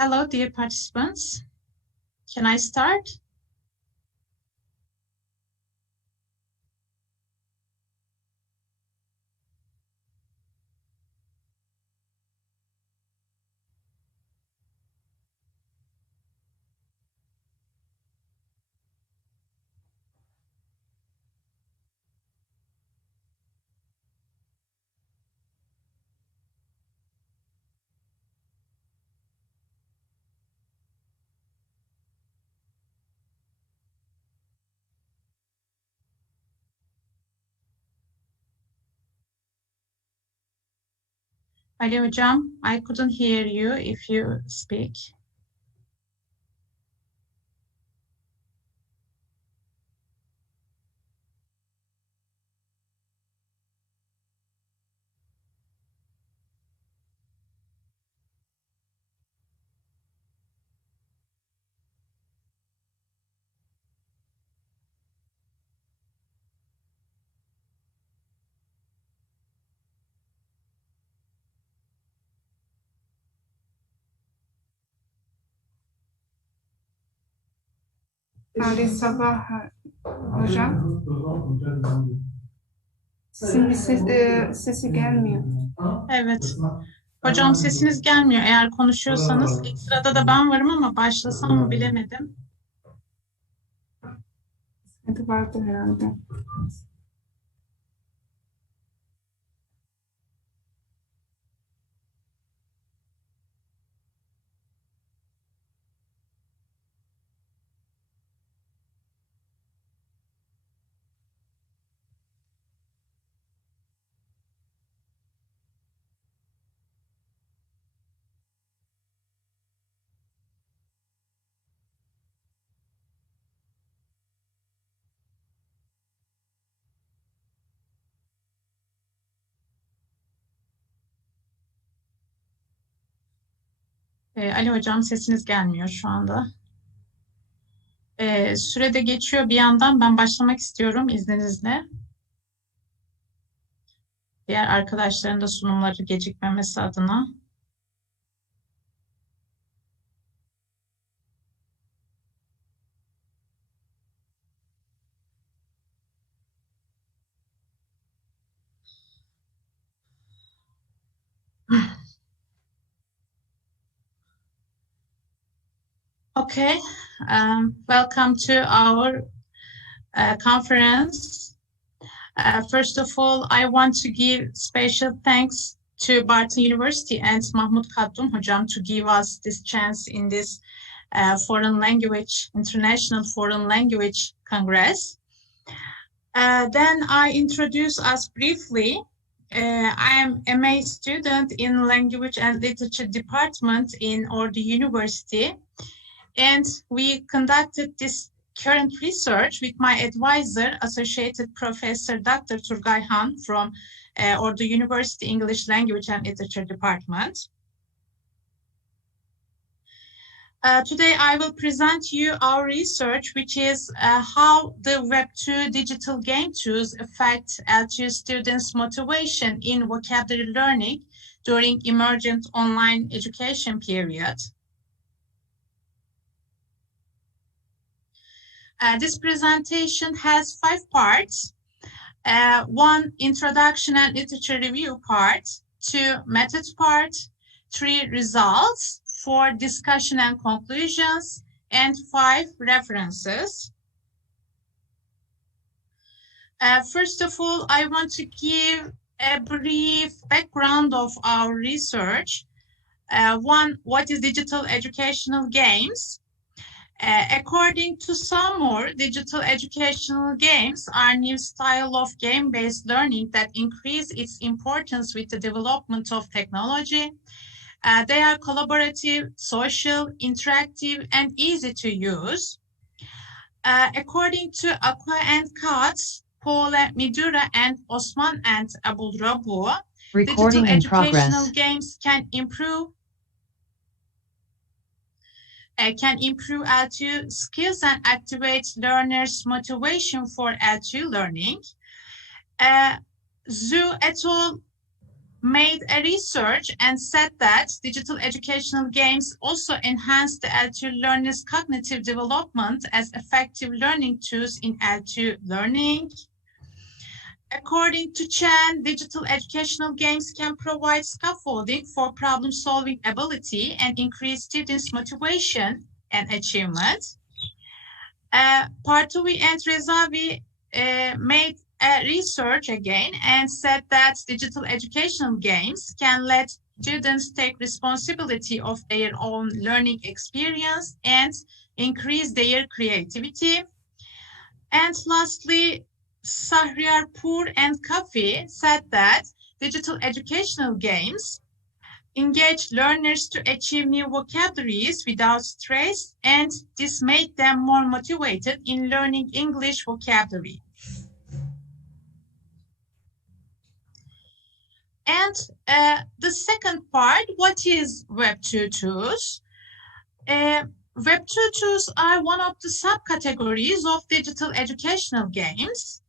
Hello, dear participants. Can I start? Ali hocam, I couldn't hear you if you speak. Ali sabah hocam. Sizin sesi gelmiyor. Evet. Hocam sesiniz gelmiyor. Eğer konuşuyorsanız ilk sırada da ben varım ama başlasam mı bilemedim. Sıkıntı vardı herhalde. Ali hocam sesiniz gelmiyor şu anda. Sürede geçiyor bir yandan. Ben başlamak istiyorum izninizle. Diğer arkadaşların da sunumları gecikmemesi adına. Okay, welcome to our conference. First of all, I want to give special thanks to Bartın University and Mahmut Khatun hocam to give us this chance in this international foreign language congress. Then I introduce us briefly. I am a MA student in Language and Literature Department in Ordu University. And we conducted this current research with my advisor, Associated Professor Dr. Turgay Han from Ordu University English Language and Literature Department. Today I will present you our research, which is how the Web2 digital game tools affect L2 students' motivation in vocabulary learning during emergent online education period. This presentation has 5 parts. 1, introduction and literature review part, 2, methods part, 3, results, 4, discussion and conclusions, and 5, references. First of all, I want to give a brief background of our research. 1, what is digital educational games? According to some more, digital educational games are a new style of game-based learning that increase its importance with the development of technology. They are collaborative, social, interactive, and easy to use. According to Aqua and Katz, Paul Midura, and Osman and Abulrabu, digital educational games can improve L2 skills and activate learners' motivation for L2 learning. Zhu et al. made a research and said that digital educational games also enhance the L2 learners' cognitive development as effective learning tools in L2 learning. According to Chen, digital educational games can provide scaffolding for problem-solving ability and increase students' motivation and achievement. Partovi and Rezavi made a research again and said that digital educational games can let students take responsibility of their own learning experience and increase their creativity. And lastly, Sahriarpur and Kafi said that digital educational games engage learners to achieve new vocabularies without stress, and this made them more motivated in learning English vocabulary. And the second part, what is Web2 tools? Web2 tools are one of the subcategories of digital educational games.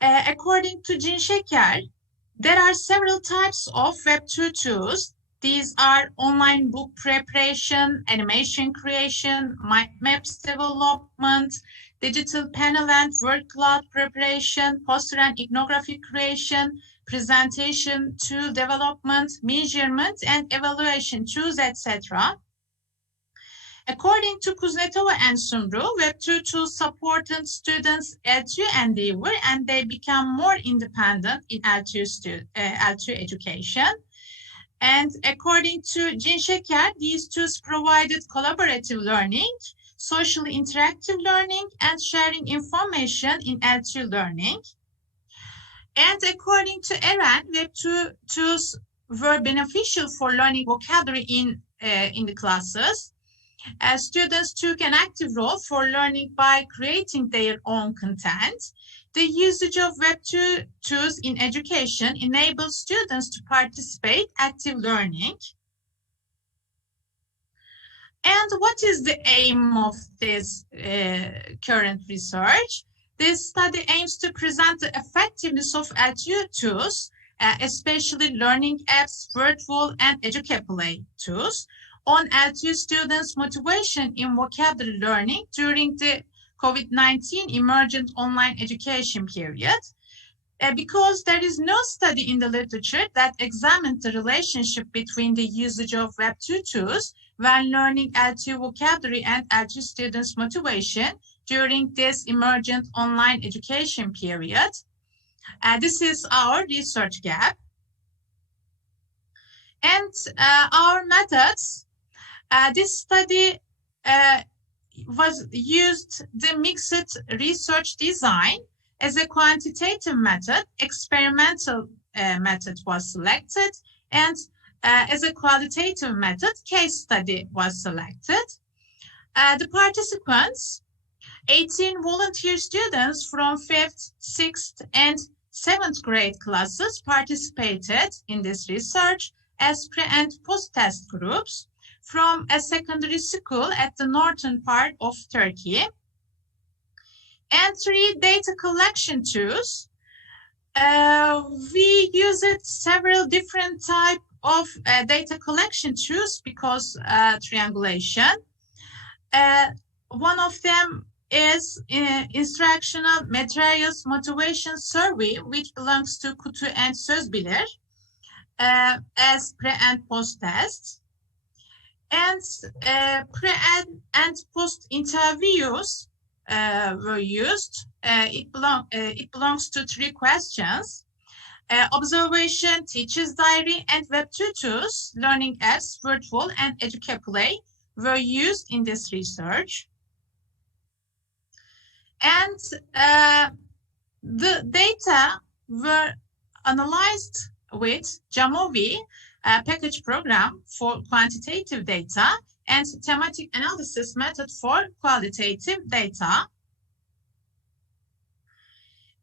According to Jin Şeker, there are several types of Web2 tools. These are online book preparation, animation creation, maps development, digital panel and word cloud preparation, poster and ethnography creation, presentation tool development, measurement and evaluation tools, etc. According to Kuznetsova and Sumru, Web2 tools supported students' L2 endeavor and they become more independent in L2 education. And according to Jin Şeker, these tools provided collaborative learning, socially interactive learning, and sharing information in L2 learning. And according to Eren, Web2 tools were beneficial for learning vocabulary in the classes. As students took an active role for learning by creating their own content. The usage of Web2 tools in education enables students to participate in active learning. And what is the aim of this current research? This study aims to present the effectiveness of L2 tools, especially learning apps, virtual and educational tools, on L2 students' motivation in vocabulary learning during the COVID-19 emergent online education period. Because there is no study in the literature that examined the relationship between the usage of Web2 tools when learning L2 vocabulary and L2 students' motivation during this emergent online education period. This is our research gap. And our methods. This study was used the mixed research design as a quantitative method, experimental method was selected, and as a qualitative method, case study was selected. The participants, 18 volunteer students from 5th, 6th, and 7th grade classes participated in this research as pre- and post-test groups from a secondary school at the northern part of Turkey. And 3 data collection tools. We used several different types of data collection tools because triangulation. One of them is instructional materials motivation survey, which belongs to Kutu and Sözbilir as pre- and post-tests. And pre- and post interviews were used. It belongs to 3 questions. Observation, teacher's diary, and Web2 tools, learning apps, virtual and educaplay were used in this research. And the data were analyzed with Jamovi package program for quantitative data and thematic analysis method for qualitative data.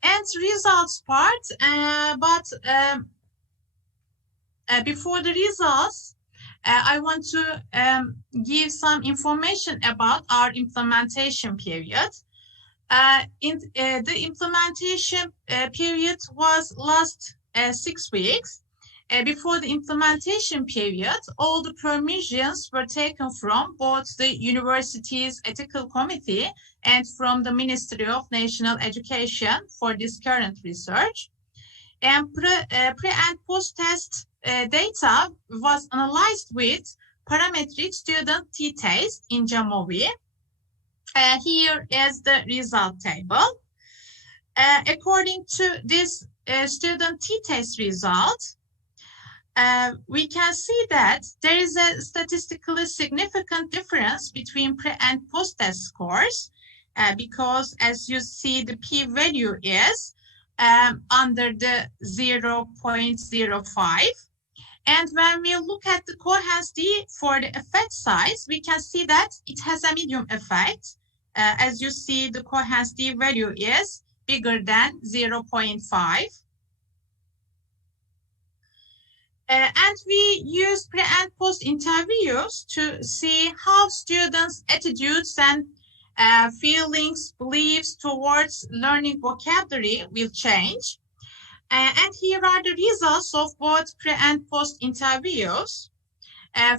And results part, before the results, I want to give some information about our implementation period. The implementation period was last 6 weeks. Before the implementation period, all the permissions were taken from both the university's ethical committee and from the Ministry of National Education for this current research. And pre and post-test data was analyzed with parametric student t-test in JAMOVI. Here is the result table. According to this student t-test result, we can see that there is a statistically significant difference between pre and post-test scores because, as you see, the p-value is under the 0.05. And when we look at the coherence D for the effect size, we can see that it has a medium effect. As you see, the coherence D value is bigger than 0.5. And we use pre and post interviews to see how students' attitudes and feelings, beliefs towards learning vocabulary will change. And here are the results of both pre and post interviews.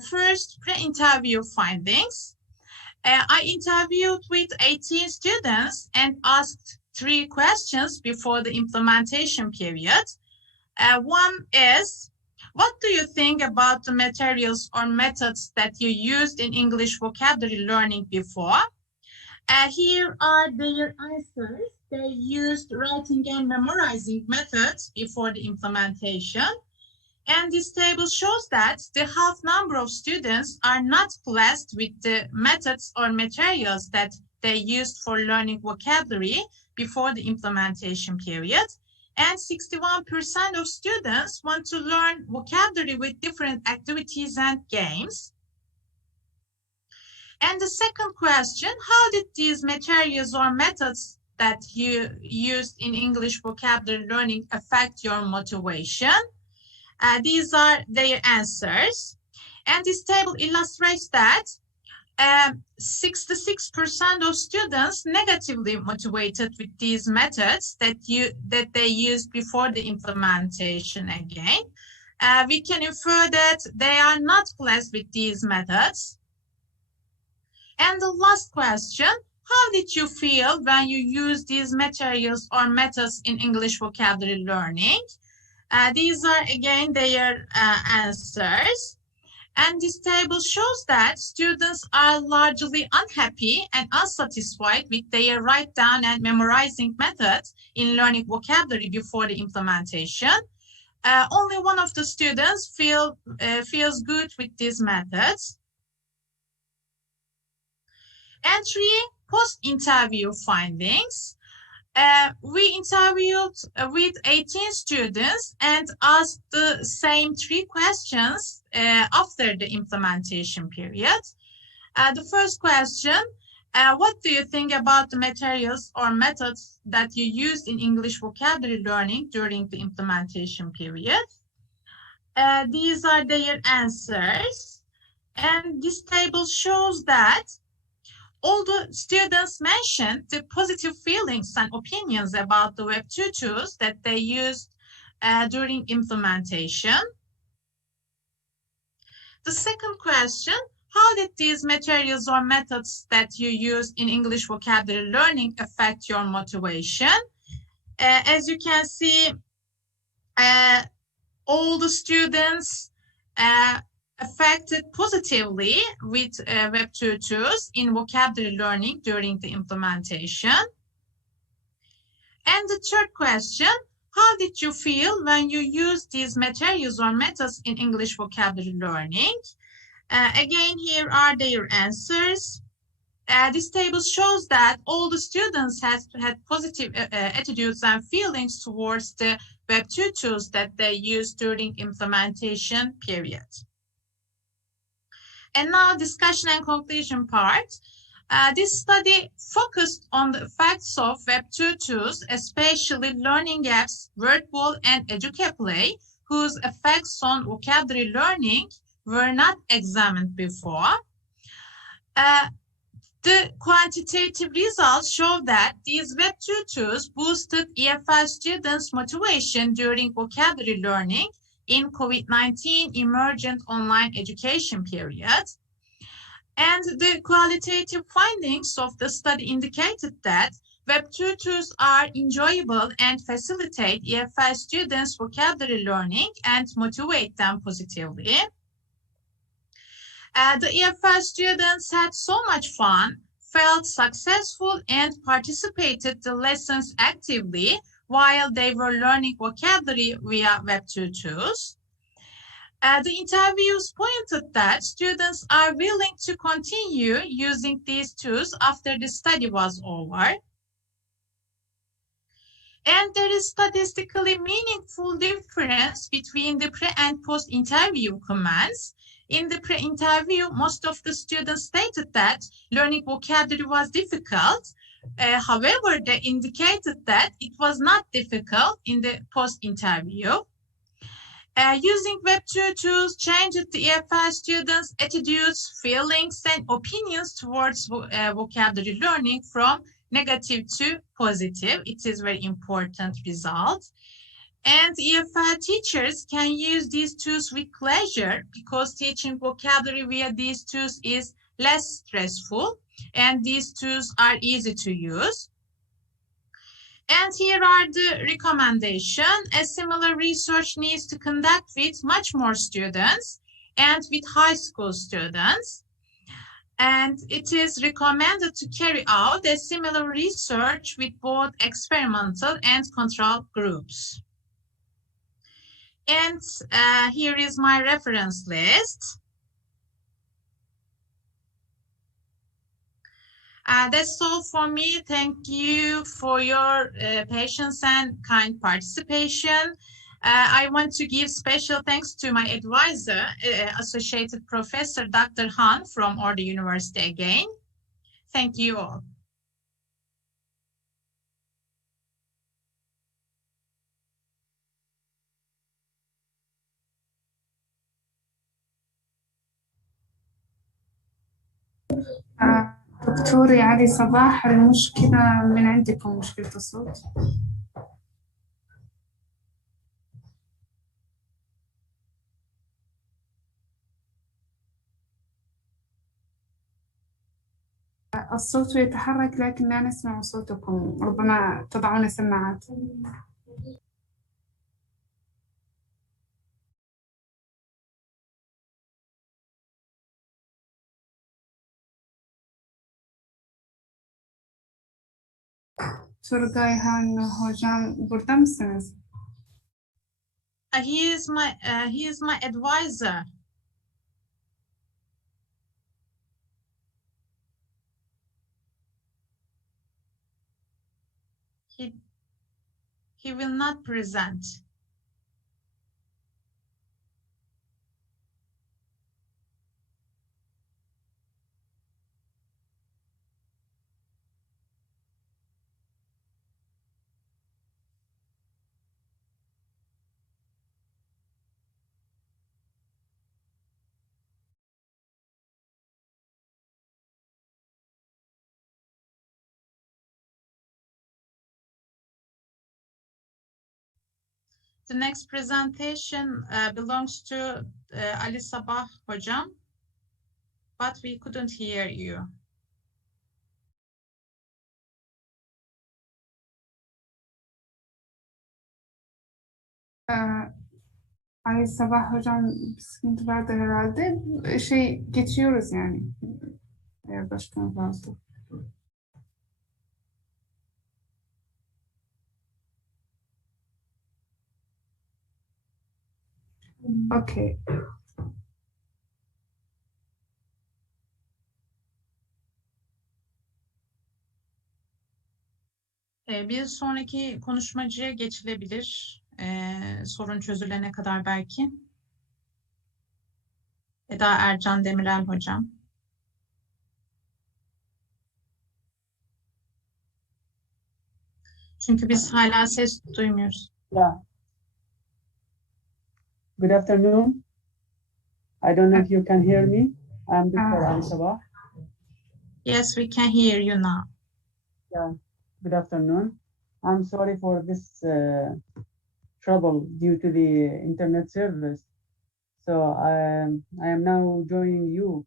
First, pre-interview findings. I interviewed with 18 students and asked 3 questions before the implementation period. One is, what do you think about the materials or methods that you used in English vocabulary learning before? Here are their answers. They used writing and memorizing methods before the implementation. And this table shows that the half number of students are not blessed with the methods or materials that they used for learning vocabulary before the implementation period. And 61% of students want to learn vocabulary with different activities and games. And the second question, how did these materials or methods that you used in English vocabulary learning affect your motivation? These are their answers. And this table illustrates that 66% of students negatively motivated with these methods that they used before the implementation again. We can infer that they are not blessed with these methods. And the last question, how did you feel when you used these materials or methods in English vocabulary learning? These are again their answers. And this table shows that students are largely unhappy and unsatisfied with their write-down and memorizing methods in learning vocabulary before the implementation. Only one of the students feels good with these methods. And 3, post-interview findings. We interviewed with 18 students and asked the same 3 questions after the implementation period. The first question, what do you think about the materials or methods that you used in English vocabulary learning during the implementation period? These are their answers. And this table shows that all the students mentioned the positive feelings and opinions about the Web2 tools that they used during implementation. The second question, how did these materials or methods that you used in English vocabulary learning affect your motivation? As you can see, all the students affected positively with Web2 tools in vocabulary learning during the implementation. And the third question, how did you feel when you used these materials or methods in English vocabulary learning? Again, here are their answers. This table shows that all the students had positive attitudes and feelings towards the Web2 tools that they used during implementation period. And now discussion and conclusion part. This study focused on the effects of Web2 tools, especially learning apps, WordWall, and EducaPlay, whose effects on vocabulary learning were not examined before. The quantitative results show that these Web2 tools boosted EFL students' motivation during vocabulary learning in COVID-19 emergent online education period. And the qualitative findings of the study indicated that web tutors are enjoyable and facilitate EFL students' vocabulary learning and motivate them positively. The EFL students had so much fun, felt successful, and participated the lessons actively while they were learning vocabulary via web tutors. The interviews pointed that students are willing to continue using these tools after the study was over. And there is statistically meaningful difference between the pre and post-interview comments. In the pre-interview, most of the students stated that learning vocabulary was difficult. However, they indicated that it was not difficult in the post-interview. Using web tutors changed the EFL students' attitudes, feelings, and opinions towards vocabulary learning from negative to positive. It is very important result. And EFL teachers can use these tools with pleasure because teaching vocabulary via these tools is less stressful and these tools are easy to use. And here are the recommendations. A similar research needs to conduct with much more students and with high school students. And it is recommended to carry out a similar research with both experimental and control groups. And here is my reference list. That's all for me. Thank you for your patience and kind participation. I want to give special thanks to my advisor, Associated Professor Dr. Han from Bartın Üniversitesi again. Thank you all. دكتور علي صباح، المشكلة من عندكم، مشكلة الصوت. الصوت يتحرك لكن لا نسمع صوتكم، ربما تضعون سماعات. Turgay Han hocam burada mısınız? He is my advisor. He will not present. The next presentation belongs to Ali Sabah hocam, but we couldn't hear you. Ali Sabah hocam bir sıkıntı vardı herhalde. Geçiyoruz yani. Eğer başkan varsa. Okay. Bir sonraki konuşmacıya geçilebilir. Sorun çözülene kadar belki. Eda Ercan Demirel hocam. Çünkü biz hala ses duymuyoruz. Yeah. Good afternoon. I don't know if you can hear me. I'm Dr. Ali Sabah. Yes, we can hear you now. Yeah. Good afternoon. I'm sorry for this trouble due to the internet service. So I am now joining you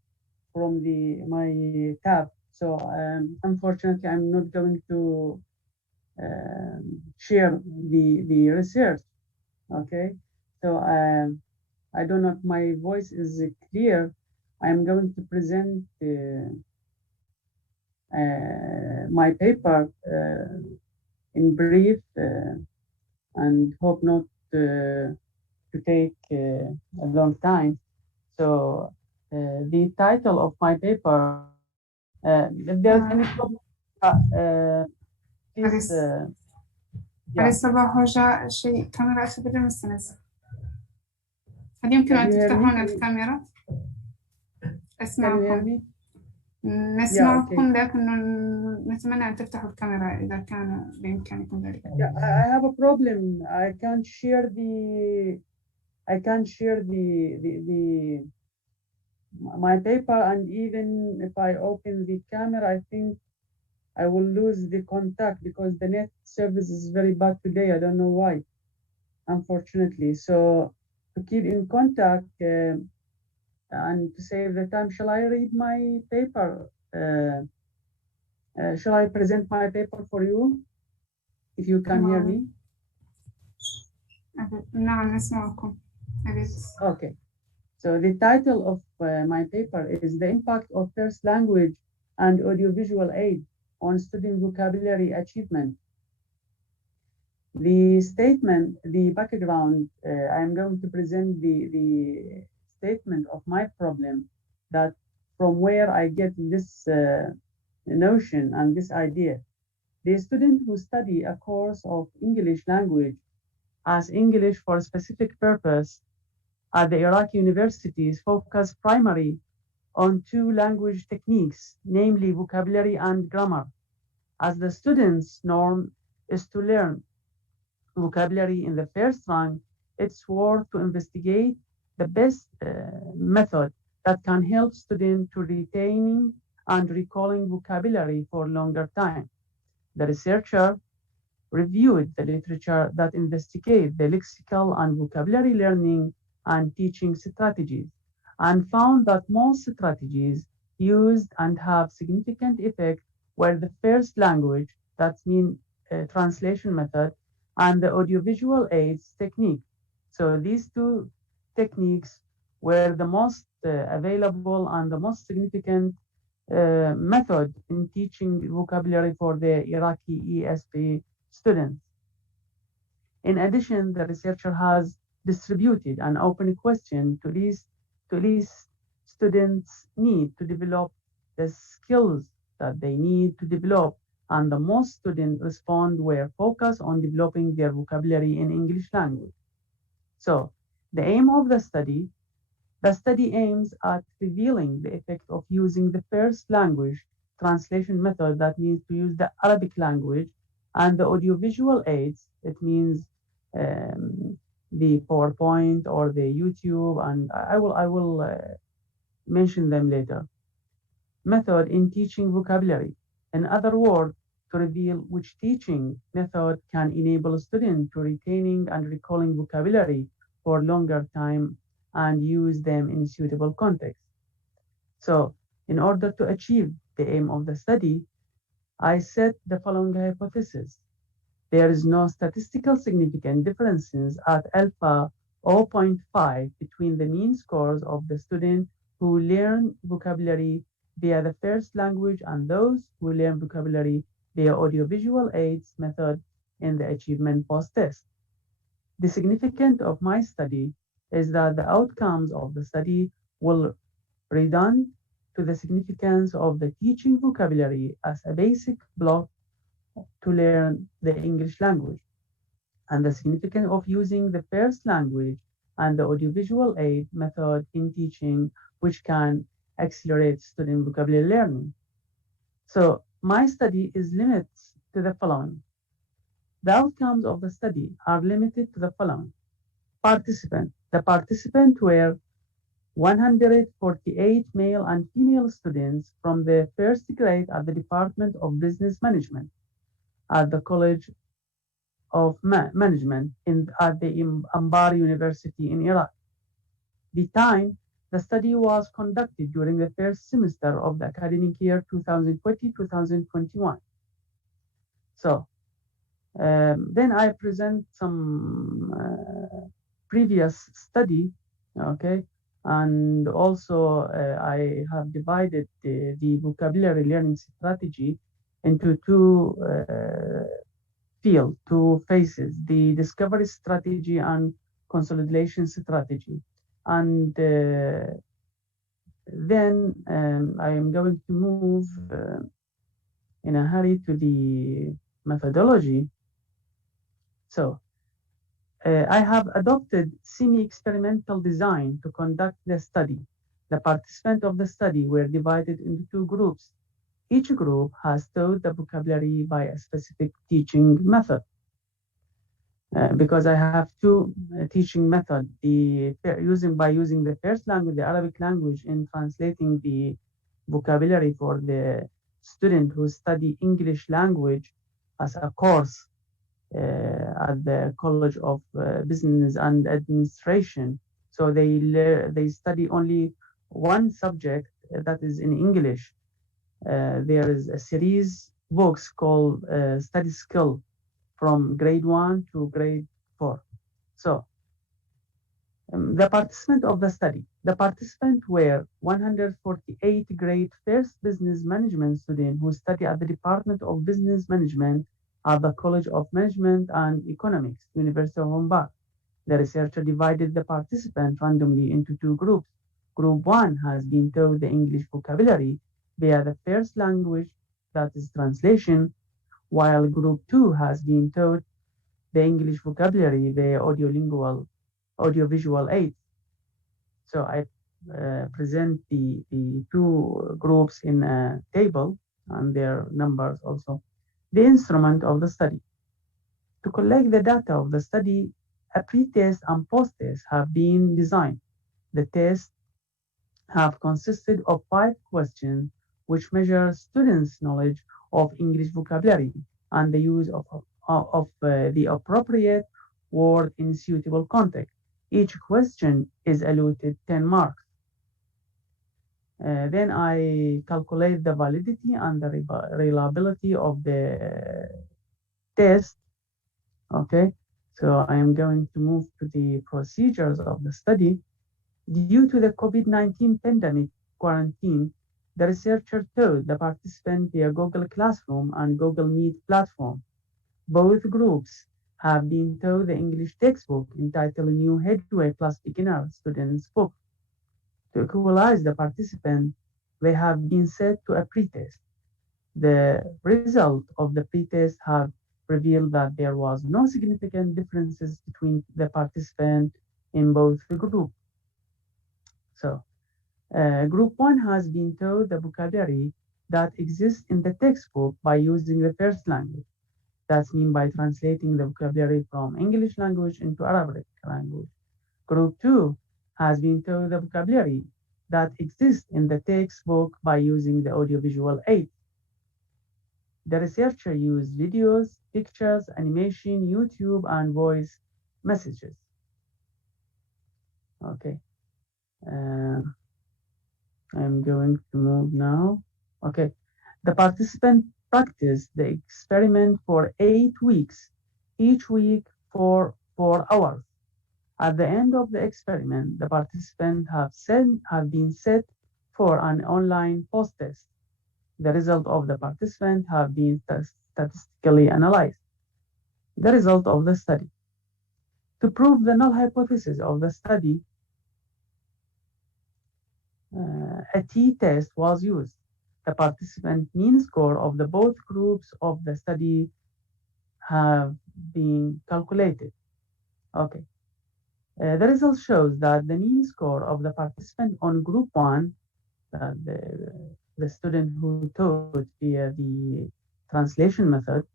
from my tab. So unfortunately, I'm not going to share the research. Okay, so I don't know if my voice is clear. I'm going to present my paper in brief and hope not to take a long time. So the title of my paper, if there's any problem, please. علي صباح هوجة شيء كاميرا أخبر misiniz? هل يمكن أن تفتحون الكاميرا؟ أسمعكم. نسمعكم لكن نتمنى أن تفتحوا الكاميرا إذا كان بإمكانكم ذلك. I have a problem. I can't share my paper, and even if I open the camera, I think I will lose the contact because the net service is very bad today. I don't know why, unfortunately. So to keep in contact and to save the time, shall I read my paper? Shall I present my paper for you? If you can hear me. نعم نسمعكم. Okay. So the title of my paper is The Impact of First Language and Audiovisual Aid on Student Vocabulary Achievement. The statement, the background, I am going to present the statement of my problem, that from where I get this notion and this idea. The student who study a course of English language as English for a specific purpose at the Iraqi universities focus primarily on two language techniques, namely vocabulary and grammar. As the student's norm is to learn vocabulary in the first rank, it's worth to investigate the best method that can help students to retaining and recalling vocabulary for longer time. The researcher reviewed the literature that investigate the lexical and vocabulary learning and teaching strategies, and found that most strategies used and have significant effect were the first language, that means translation method, and the audiovisual aids technique. So these two techniques were the most available and the most significant method in teaching vocabulary for the Iraqi ESP students. In addition, the researcher has distributed an open question to these students' need to develop the skills that they need to develop, and the most students respond were focused on developing their vocabulary in English language. So the aim of the study aims at revealing the effect of using the first language translation method, that means to use the Arabic language, and the audiovisual aids, it means the PowerPoint or the YouTube, and I will mention them later. Method in teaching vocabulary. In other words, to reveal which teaching method can enable a student to retaining and recalling vocabulary for longer time and use them in suitable context. So in order to achieve the aim of the study, I set the following hypothesis. There is no statistical significant differences at alpha 0.5 between the mean scores of the student who learn vocabulary via the first language and those who learn vocabulary via audiovisual aids method in the achievement post-test. The significance of my study is that the outcomes of the study will redound to the significance of the teaching vocabulary as a basic block to learn the English language, and the significance of using the first language and the audiovisual aid method in teaching, which can accelerate student vocabulary learning. So my study is limited to the following. The outcomes of the study are limited to the following. The participants were 148 male and female students from the first grade at the Department of Business Management at the College of Management at the Anbar University in Iraq. The time the study was conducted during the first semester of the academic year 2020-2021. So then I present some previous study, okay, and also I have divided the vocabulary learning strategy into two phases, the discovery strategy and consolidation strategy. And then I am going to move in a hurry to the methodology. So I have adopted semi-experimental design to conduct the study. The participants of the study were divided into two groups. Each group has taught the vocabulary by a specific teaching method. Because I have two teaching methods, by using the first language, the Arabic language, in translating the vocabulary for the student who study English language as a course at the College of Business and Administration. So they study only one subject that is in English. There is a series books called Study Skill from grade 1 to grade 4. So the participants of the study. The participants were 148 grade first business management students who study at the Department of Business Management at the College of Management and Economics, University of Anbar. The researcher divided the participants randomly into two groups. Group 1 has been taught the English vocabulary via the first language, that is translation, while Group 2 has been taught the English vocabulary via audiovisual aids. So I present the two groups in a table and their numbers also. The instrument of the study. To collect the data of the study, a pre-test and post-test have been designed. The tests have consisted of 5 questions which measure students' knowledge of English vocabulary and the use of the appropriate word in suitable context. Each question is allotted 10 marks. Then I calculate the validity and the reliability of the test. Okay, so I am going to move to the procedures of the study. Due to the COVID-19 pandemic quarantine, the researcher taught the participants via Google Classroom and Google Meet platform. Both groups have been taught the English textbook entitled New Headway Plus Beginner Students Book. To equalize the participants, they have been set to a pretest. The result of the pretest have revealed that there was no significant differences between the participants in both groups. So, Group 1 has been taught the vocabulary that exists in the textbook by using the first language. That's mean by translating the vocabulary from English language into Arabic language. Group 2 has been taught the vocabulary that exists in the textbook by using the audiovisual aid. The researcher used videos, pictures, animation, YouTube, and voice messages. Okay. I'm going to move now. Okay. The participant practiced the experiment for 8 weeks, each week for 4 hours. At the end of the experiment, the participants have been set for an online post-test. The result of the participants have been statistically analyzed. The result of the study. To prove the null hypothesis of the study, a t-test was used. The participant mean score of the both groups of the study have been calculated. Okay. The result shows that the mean score of the participant on Group 1, the student who taught via the translation method,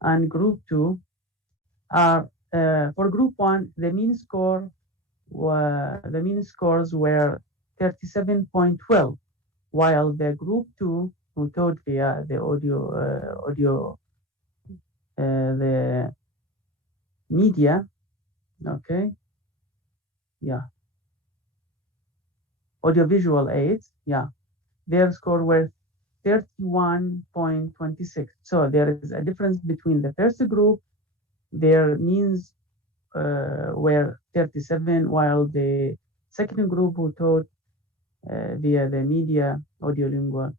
and Group 2 are, for Group 1, the mean scores were 37.12, while the Group 2 who taught via the media, okay, yeah, audiovisual aids, yeah, their score were 31.26. So there is a difference between the first group. Their means were 37, while the second group who taught via the media audiolingual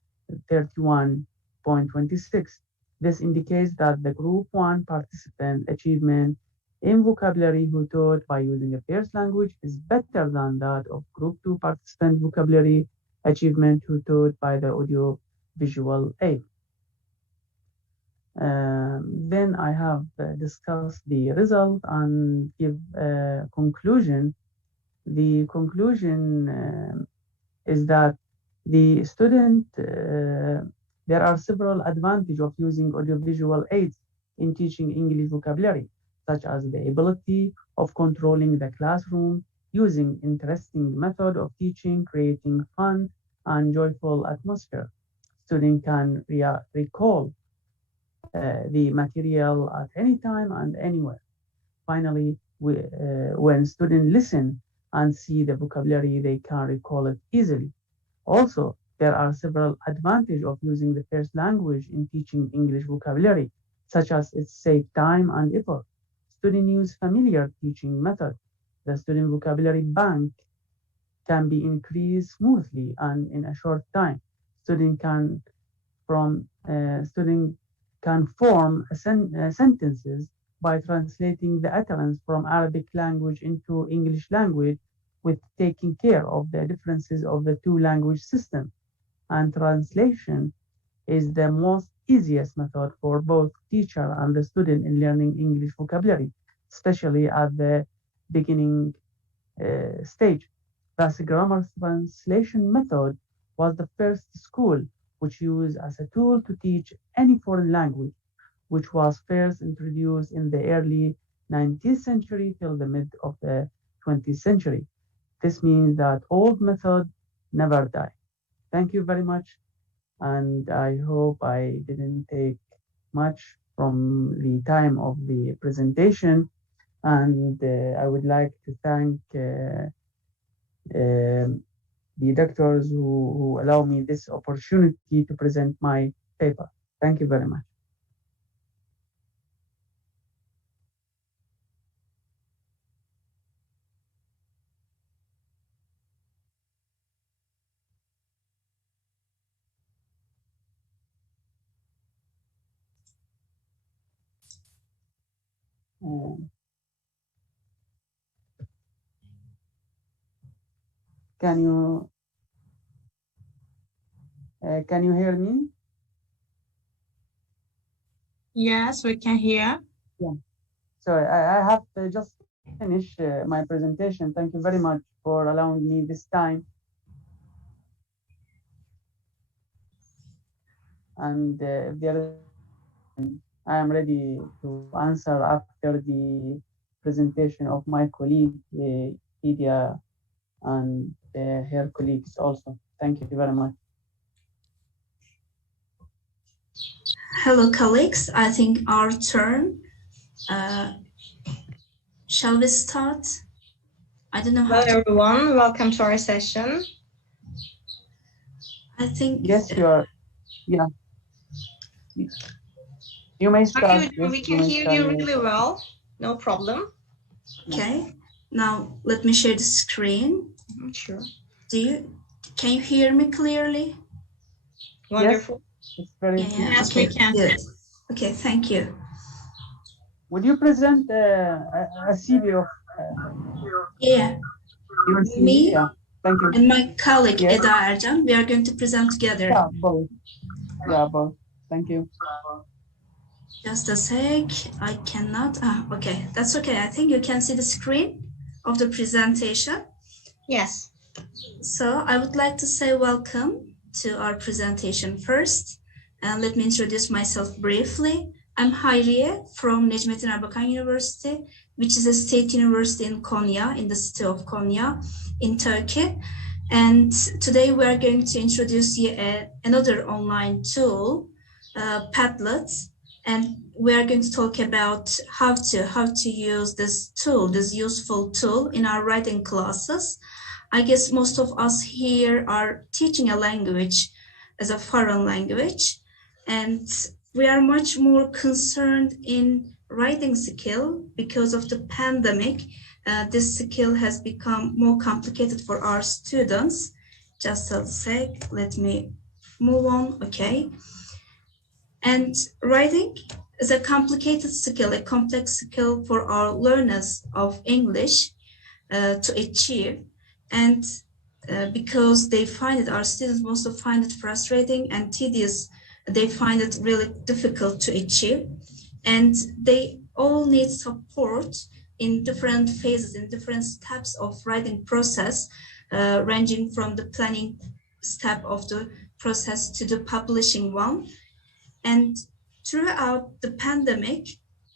31.26. This indicates that the group 1 participant achievement in vocabulary who taught by using a first language is better than that of group 2 participant vocabulary achievement who taught by the audio visual aid. Then I have discussed the result and give a conclusion. The conclusion is that the student, there are several advantages of using audiovisual aids in teaching English vocabulary, such as the ability of controlling the classroom, using interesting method of teaching, creating fun and joyful atmosphere. Student can recall the material at any time and anywhere. Finally, when students listen and see the vocabulary, they can recall it easily. Also, there are several advantages of using the first language in teaching English vocabulary, such as it saves time and effort. Students use familiar teaching methods. The student vocabulary bank can be increased smoothly and in a short time. Student can form sentences by translating the utterance from Arabic language into English language, with taking care of the differences of the two language systems. And translation is the most easiest method for both teacher and the student in learning English vocabulary, especially at the beginning stage. Thus, grammar translation method was the first school which used as a tool to teach any foreign language, which was first introduced in the early 19th century till the mid of the 20th century. This means that old method never die. Thank you very much, and I hope I didn't take much from the time of the presentation, and I would like to thank the doctors who allow me this opportunity to present my paper. Thank you very much. Can you hear me? Yes, we can hear. Yeah. So I have to just finish my presentation. Thank you very much for allowing me this time. And I am ready to answer after the presentation of my colleague, Idia, and her colleagues also. Thank you very much. Hello, colleagues. I think our turn. Shall we start? I don't know how. Hello, everyone. Welcome to our session. I think. Yes, you are. Yeah. You may start. Okay, we can hear you really well. No problem. Okay. Now let me share the screen. Sure. Can you hear me clearly? Wonderful. Yes, it's very Yes, okay, we can. Good. Okay, thank you. Would you present a CV of Yeah. your CV? Me? Yeah. Thank you. And my colleague, Yes. Eda Ercan, we are going to present together. Yeah, both. Yeah, both. Thank you. Just a sec. I cannot. Okay, that's okay. I think you can see the screen of the presentation. Yes. So I would like to say welcome to our presentation first. And let me introduce myself briefly. I'm Hayriye from Necmettin Erbakan University, which is a state university in Konya, in the city of Konya, in Turkey. And today we are going to introduce you another online tool, Padlet. And we are going to talk about how to use this tool, this useful tool in our writing classes. I guess most of us here are teaching a language as a foreign language, and we are much more concerned in writing skill because of the pandemic. This skill has become more complicated for our students. Just a sec, let me move on, okay. And writing is a complicated skill, a complex skill for our learners of English to achieve. And because they find it, our students mostly find it frustrating and tedious, they find it really difficult to achieve. And they all need support in different phases, in different steps of writing process, ranging from the planning step of the process to the publishing one. And throughout the pandemic,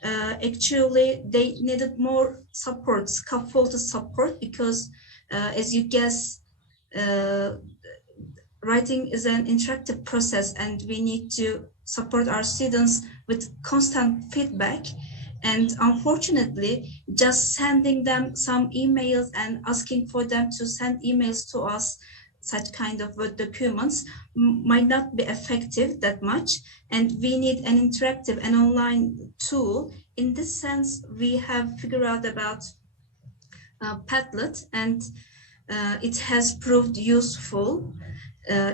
actually, they needed more support, scaffolded support, because as you guess, writing is an interactive process and we need to support our students with constant feedback. And unfortunately, just sending them some emails and asking for them to send emails to us, such kind of Word documents, might not be effective that much. And we need an interactive and online tool. In this sense, we have figured out about Padlet, and it has proved useful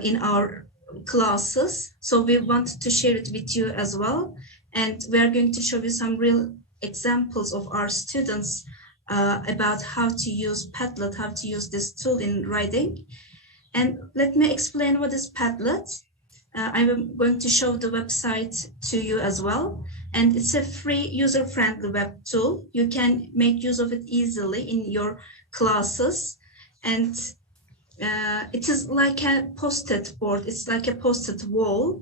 in our classes. So we wanted to share it with you as well. And we are going to show you some real examples of our students about how to use Padlet, how to use this tool in writing. And let me explain what is Padlet. I'm going to show the website to you as well. And it's a free, user-friendly web tool. You can make use of it easily in your classes. And it is like a post-it board. It's like a post-it wall.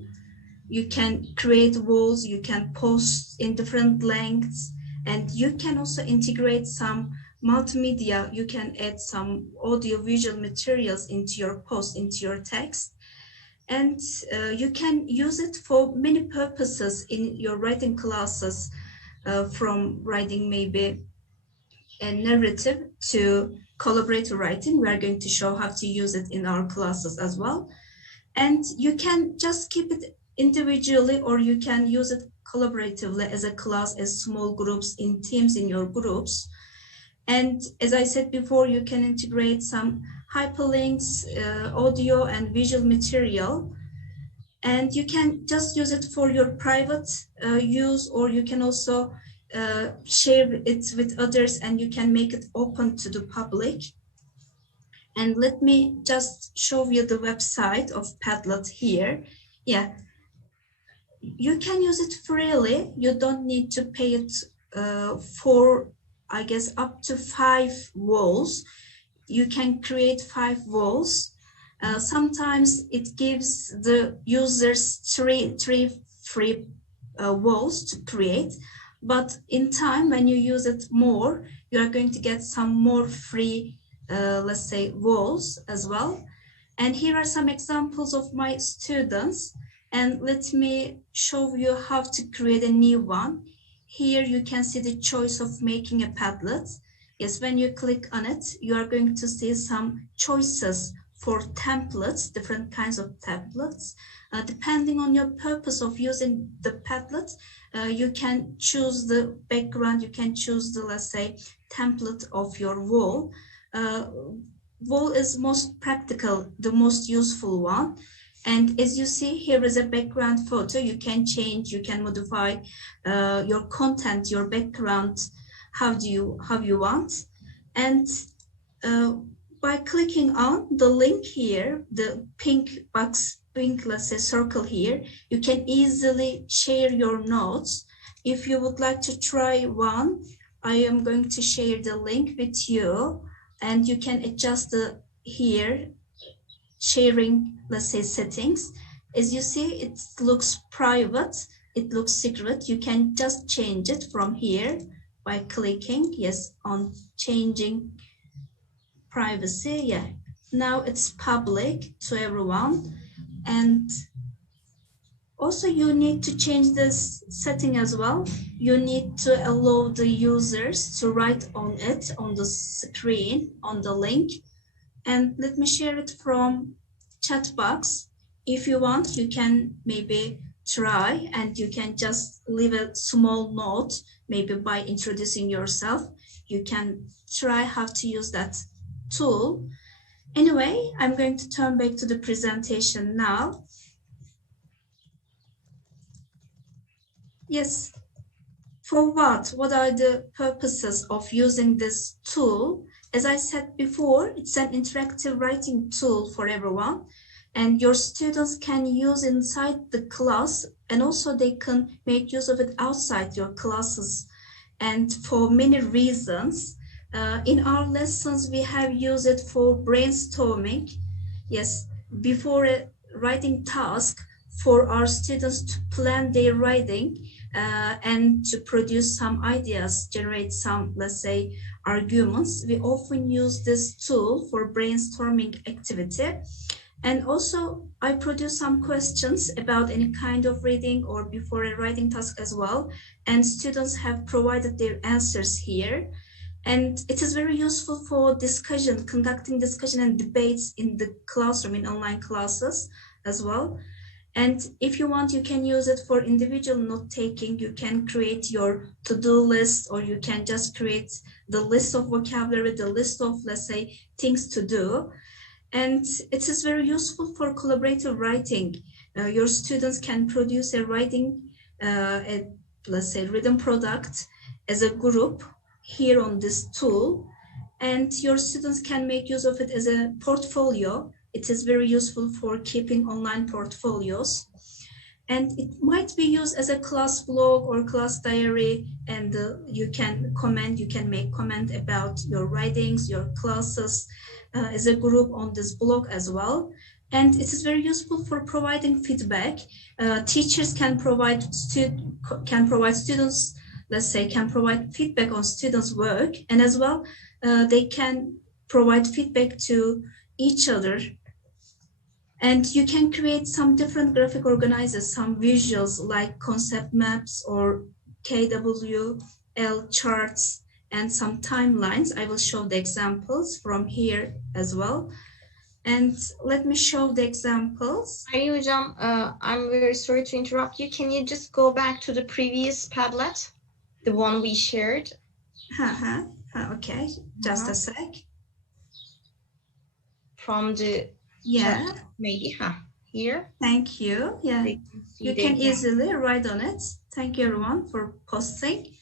You can create walls, you can post in different lengths, and you can also integrate some multimedia. You can add some audio-visual materials into your post, into your text. And you can use it for many purposes in your writing classes, from writing maybe a narrative to collaborative writing. We are going to show how to use it in our classes as well. And you can just keep it individually, or you can use it collaboratively as a class, as small groups, in teams, in your groups. And as I said before, you can integrate some hyperlinks, audio and visual material. And you can just use it for your private use, or you can also share it with others, and you can make it open to the public. And let me just show you the website of Padlet here. Yeah, you can use it freely. You don't need to pay it for, I guess, up to 5 walls. You can create 5 walls. Sometimes it gives the users three free walls to create. But in time, when you use it more, you are going to get some more free, let's say, walls as well. And here are some examples of my students. And let me show you how to create a new one. Here you can see the choice of making a Padlet. Yes, when you click on it, you are going to see some choices for templates, different kinds of templates. Depending on your purpose of using the Padlet, you can choose the background, you can choose the, let's say, template of your wall. Wall is most practical, the most useful one. And as you see, here is a background photo. You can change, you can modify your content, your background, how you want. And by clicking on the link here, the pink box, let's say, circle here, you can easily share your notes. If you would like to try one, I am going to share the link with you, and you can adjust the here sharing, let's say, settings. As you see, it looks private, it looks secret. You can just change it from here by clicking, yes, on changing privacy. Yeah, now it's public to everyone. And Also, you need to change this setting as well. You need to allow the users to write on it, on the screen, on the link. And let me share it from chat box. If you want, you can maybe try and you can just leave a small note, maybe by introducing yourself. You can try how to use that tool. Anyway, I'm going to turn back to the presentation now. Yes, for what? What are the purposes of using this tool? As I said before, it's an interactive writing tool for everyone, and your students can use inside the class, and also they can make use of it outside your classes. And for many reasons, in our lessons, we have used it for brainstorming. Yes, before a writing task, for our students to plan their writing and to produce some ideas, generate some, let's say, arguments. We often use this tool for brainstorming activity. And also, I produce some questions about any kind of reading or before a writing task as well. And students have provided their answers here. And it is very useful for discussion, conducting discussion and debates in the classroom, in online classes as well. And if you want, you can use it for individual note-taking. You can create your to-do list, or you can just create the list of vocabulary, the list of, let's say, things to do. And it is very useful for collaborative writing. Your students can produce a writing, let's say, written product as a group here on this tool. And your students can make use of it as a portfolio. It is very useful for keeping online portfolios. And it might be used as a class blog or class diary, and you can comment, you can make comment about your writings, your classes as a group on this blog as well. And it is very useful for providing feedback. Teachers can provide students, let's say, can provide feedback on students' work, and as well, they can provide feedback to each other. And you can create some different graphic organizers, some visuals like concept maps or KWL charts and some timelines. I will show the examples from here as well. And let me show the examples. Hocam, I'm very sorry to interrupt you. Can you just go back to the previous Padlet, the one we shared? Okay, just a sec. From the chat, maybe here. Thank you. Yeah, you can easily write on it. Thank you everyone for posting.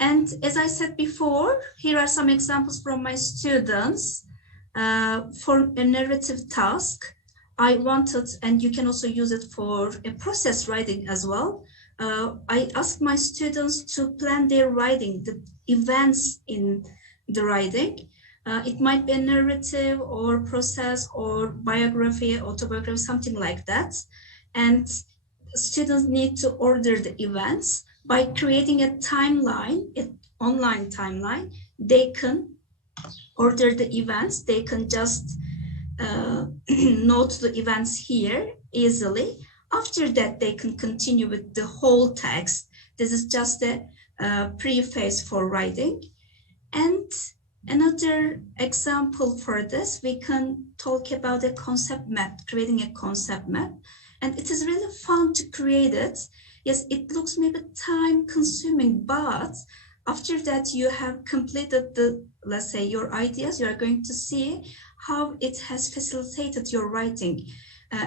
And as I said before, here are some examples from my students. For a narrative task, I wanted, and you can also use it for a process writing as well. I asked my students to plan their writing, the events in the writing. It might be a narrative or process or biography, autobiography, something like that. And students need to order the events by creating a timeline, an online timeline. They can order the events. They can just note the events here easily. After that, they can continue with the whole text. This is just a preface for writing. And another example for this, we can talk about a concept map, creating a concept map. And it is really fun to create it. Yes, it looks maybe time consuming, but after that you have completed the, let's say, your ideas, you are going to see how it has facilitated your writing.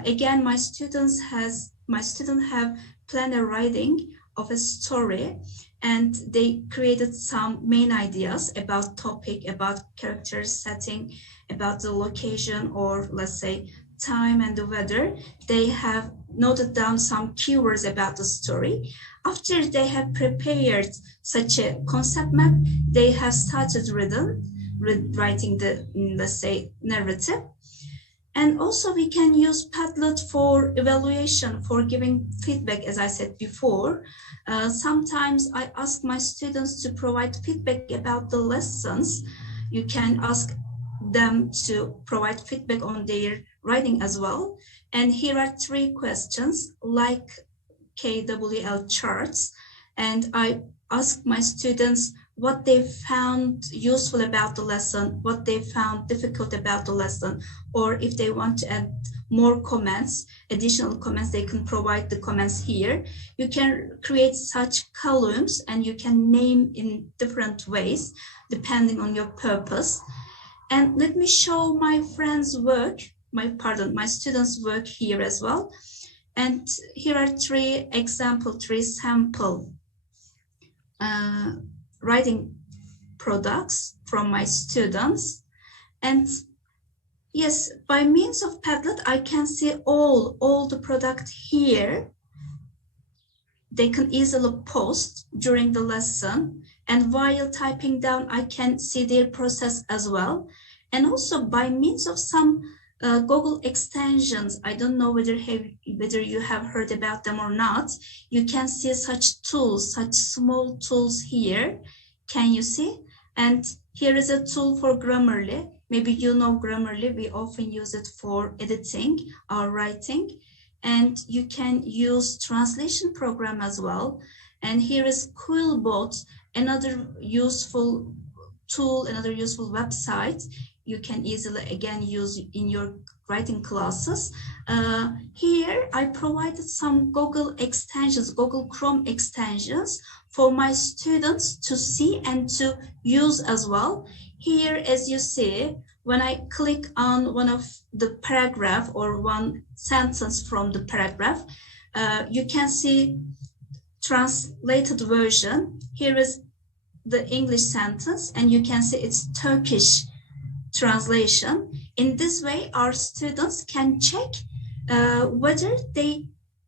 Again, my students have planned a writing of a story, and they created some main ideas about topic, about character setting, about the location, or let's say time and the weather. They have noted down some keywords about the story. After they have prepared such a concept map, they have started writing the, let's say, narrative. And also we can use Padlet for evaluation, for giving feedback, as I said before. Sometimes I ask my students to provide feedback about the lessons. You can ask them to provide feedback on their writing as well. And here are 3 questions like KWL charts. And I asked my students what they found useful about the lesson, what they found difficult about the lesson, or if they want to add more comments, additional comments, they can provide the comments here. You can create such columns and you can name in different ways depending on your purpose. And let me show my friends' work, my students' work here as well. And here are 3 sample writing products from my students. And yes, by means of Padlet, I can see all the product here. They can easily post during the lesson. And while typing down, I can see their process as well. And also by means of some Google extensions, I don't know whether you have heard about them or not. You can see such tools, such small tools here. Can you see? And here is a tool for Grammarly. Maybe you know Grammarly. We often use it for editing our writing. And you can use translation program as well. And here is Quillbot, another useful tool, another useful website. You can easily again use in your writing classes. Here I provided some Google extensions, Google Chrome extensions for my students to see and to use as well. Here, as you see, when I click on one of the paragraph or one sentence from the paragraph, you can see translated version. Here is the English sentence and you can see it's Turkish translation. In this way, our students can check whether they,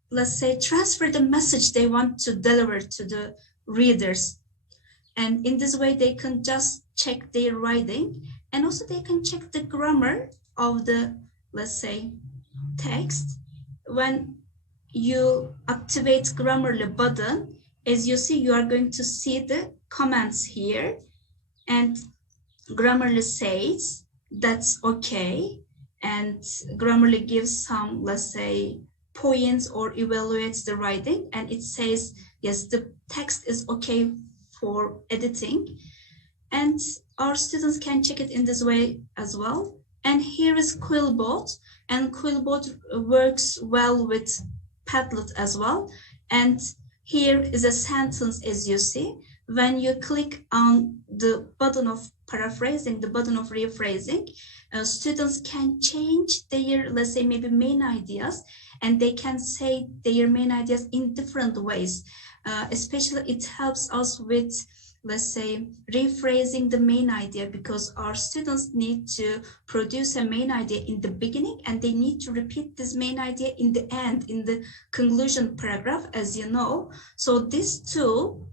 let's say, transfer the message they want to deliver to the readers. And in this way, they can just check their writing and also they can check the grammar of the, let's say, text. When you activate Grammarly button, as you see, you are going to see the comments here and Grammarly says that's okay, and Grammarly gives some, let's say, points or evaluates the writing, and it says yes, the text is okay for editing, and our students can check it in this way as well. And here is Quillbot, and Quillbot works well with Padlet as well. And here is a sentence, as you see. When you click on the button of paraphrasing, the button of rephrasing, students can change their, let's say, maybe main ideas, and they can say their main ideas in different ways. Especially it helps us with, let's say, rephrasing the main idea, because our students need to produce a main idea in the beginning and they need to repeat this main idea in the end, in the conclusion paragraph, as you know. So this tool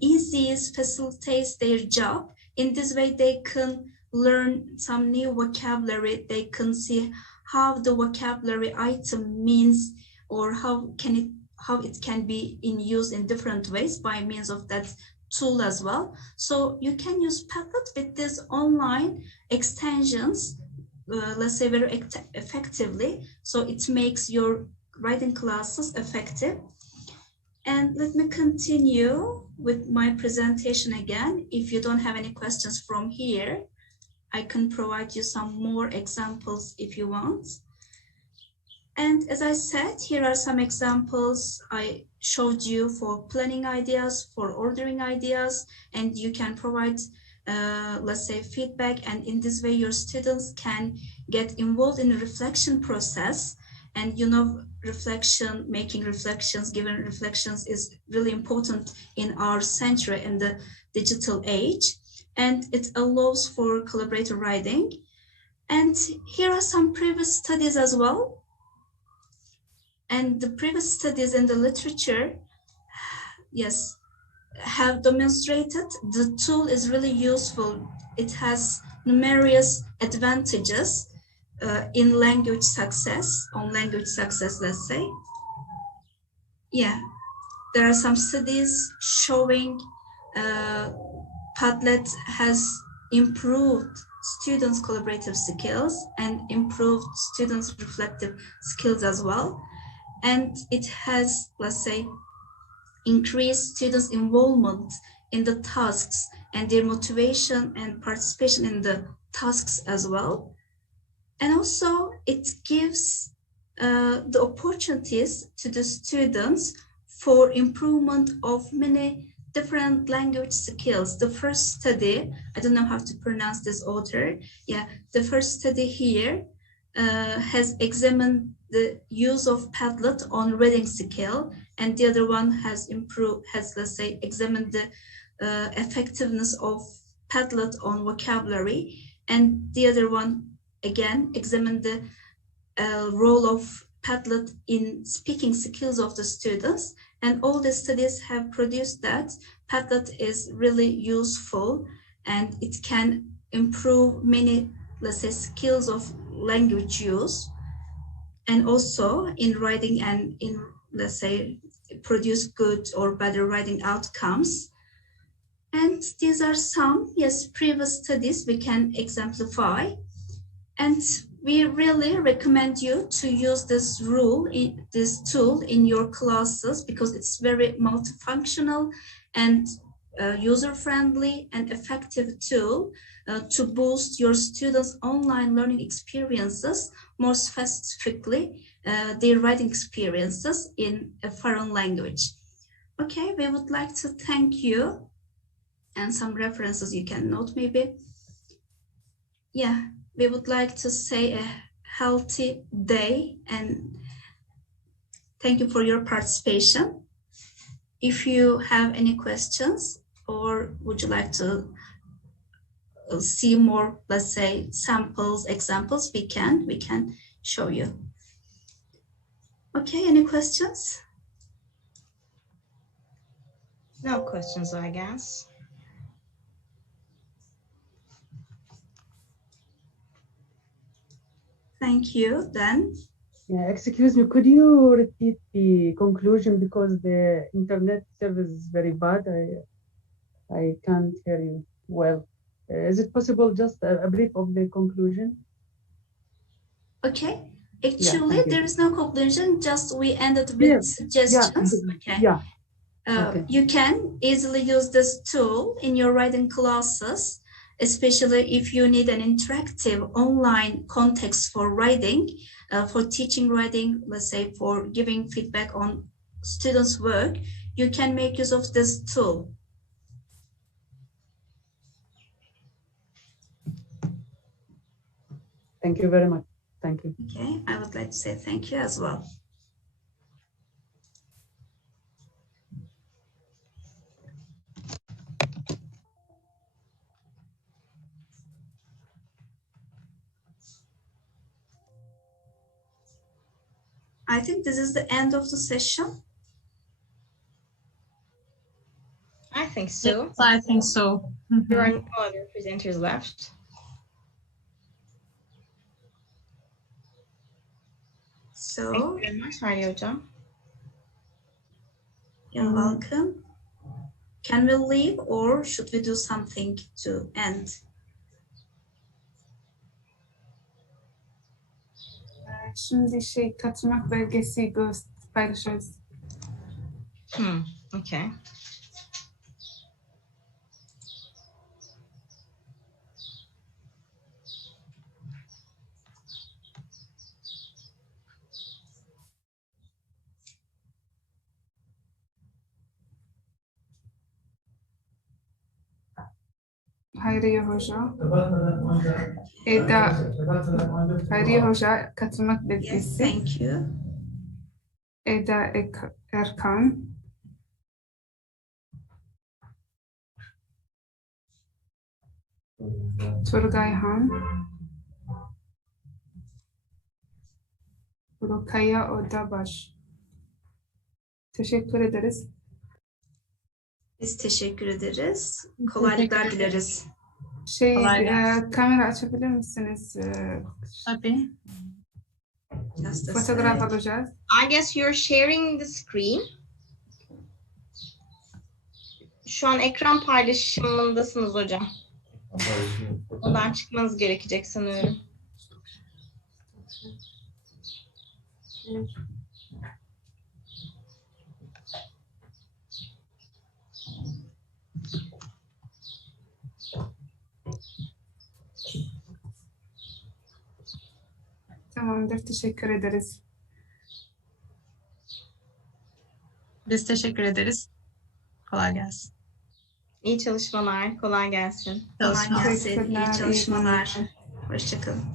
eases, facilitates their job. In this way, they can learn some new vocabulary. They can see how the vocabulary item means, or how it can be in use in different ways by means of that tool as well. So you can use Padlet with these online extensions, let's say, very effectively. So it makes your writing classes effective. And let me continue with my presentation again. If you don't have any questions from here, I can provide you some more examples if you want. And as I said, here are some examples I showed you for planning ideas, for ordering ideas, and you can provide, let's say, feedback. And in this way, your students can get involved in the reflection process. And you know, reflection, making reflections, giving reflections is really important in our century, in the digital age. And it allows for collaborative writing. And here are some previous studies as well. And the previous studies in the literature, yes, have demonstrated the tool is really useful. It has numerous advantages in language success, let's say. Yeah, there are some studies showing Padlet has improved students' collaborative skills and improved students' reflective skills as well. And it has, let's say, increased students' involvement in the tasks and their motivation and participation in the tasks as well. And also it gives the opportunities to the students for improvement of many different language skills. The first study, I don't know how to pronounce this author. Yeah, the first study here has examined the use of Padlet on reading skill, and the other one has let's say, examined the effectiveness of Padlet on vocabulary, and the other one again examined the role of Padlet in speaking skills of the students. And all the studies have produced that Padlet is really useful and it can improve many, let's say, skills of language use, and also in writing and in, let's say, produce good or better writing outcomes. And these are some, yes, previous studies we can exemplify. And we really recommend you to use this tool in your classes because it's very multifunctional and user-friendly and effective tool to boost your students' online learning experiences, more specifically their writing experiences in a foreign language. Okay, we would like to thank you, and some references you can note maybe. Yeah, we would like to say a healthy day and thank you for your participation. If you have any questions or would you like to see more, let's say, samples, examples, we can show you. Okay, any questions? No questions, I guess. Thank you, then. Yeah, excuse me, could you repeat the conclusion because the internet service is very bad? I can't hear you well. Is it possible just a brief of the conclusion? Okay. Actually, there is no conclusion, just we ended with Yeah. suggestions. Okay. Yeah. Okay. You can easily use this tool in your writing classes, especially if you need an interactive online context for writing, for teaching writing, let's say for giving feedback on students' work, you can make use of this tool. Thank you very much. Thank you. Okay, I would like to say thank you as well. I think this is the end of the session. I think so. Yes, I think so. There are no other presenters left. So, Thank you very much, Hayriye Hocam. You're welcome. Can we leave or should we do something to end? Şimdi katılmak belgesi paylaşıyoruz. Okay. Hayriye Hoca. Eda. Hayriye Hoca katılmak Yes, belgesi. thank you. Eda Erkan. Turgay Han. Rukaya Odabaş. Teşekkür ederiz. Biz teşekkür ederiz. Kolaylıklar dileriz. Kamera açabilir misiniz? Tabii. Just a Fotoğraf sec. alacağız. I guess you're sharing the screen. Şu an ekran paylaşımındasınız hocam. Ondan çıkmanız gerekecek sanıyorum. Tamamdır, teşekkür ederiz. Biz teşekkür ederiz. Kolay gelsin. İyi çalışmalar, kolay gelsin. Kolay gelsin. Teşekkürler, İyi iyi çalışmalar. günler. Hoşçakalın.